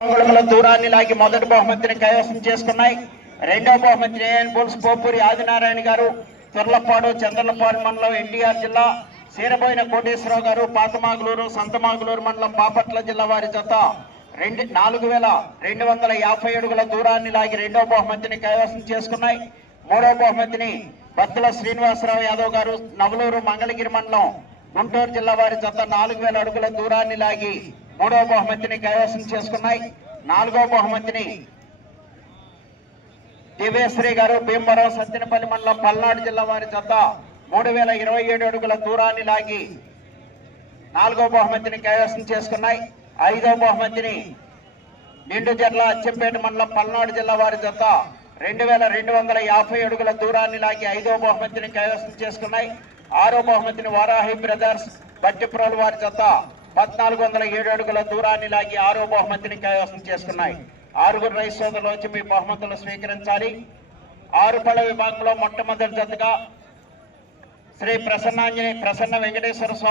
అంగుళముల దూరాన్ని లాగి మొదటి బహుమతిని కైవసం చేసుకున్నాయి. రెండవ బహుమతిని ఏఎన్ బుల్స్ పోపూరి ఆదినారాయణ గారు, తుర్లపాడు చంద్రలపాడు మండలం ఎన్టీఆర్ జిల్లా, సీరబోయిన కోటేశ్వరరావు గారు, పాతమాగులూరు సంతమాగులూరు మండలం బాపట్ల జిల్లా వారి జత 4250 అడుగుల దూరాన్ని లాగి రెండవ బహుమతిని కైవసం చేసుకున్నాయి. మూడవ బహుమతిని బత్తుల శ్రీనివాసరావు యాదవ్ గారు, నవలూరు మంగళగిరి మండలం గుంటూరు జిల్లా వారి జత 4000 అడుగుల దూరాన్ని లాగి మూడవ బహుమతిని కైవసం చేసుకున్నాయి. నాలుగవ బహుమతిని దివ్యశ్రీ గారు, భీమవరం సత్యనపల్లి మండలం పల్నాడు జిల్లా వారి జత 3027 అడుగుల దూరాన్ని లాగి నాలుగవ బహుమతిని కైవసం చేసుకున్నాయి. ఐదవ బహుమతిని నిండుజర్ల అచ్చంపేట మండలం పల్నాడు జిల్లా వారి జత 2250 అడుగుల దూరాన్ని లాగి ఐదవ బహుమతిని కైవసం చేసుకున్నాయి. ఆరో బహుమతిని వారాహి బ్రదర్స్ బట్టిప్రోలు వారి జత 1407 అడుగుల దూరాన్ని లాగి ఆరో బహుమతిని కైవసం చేసుకున్నాయి. ఆరుగురు రైతు సోదరులు వచ్చి మీ బహుమతులు స్వీకరించాలి. ఆరుపళ్ళ విభాగంలో మొట్టమొదటి జతగా శ్రీ ప్రసన్న వెంకటేశ్వర స్వామి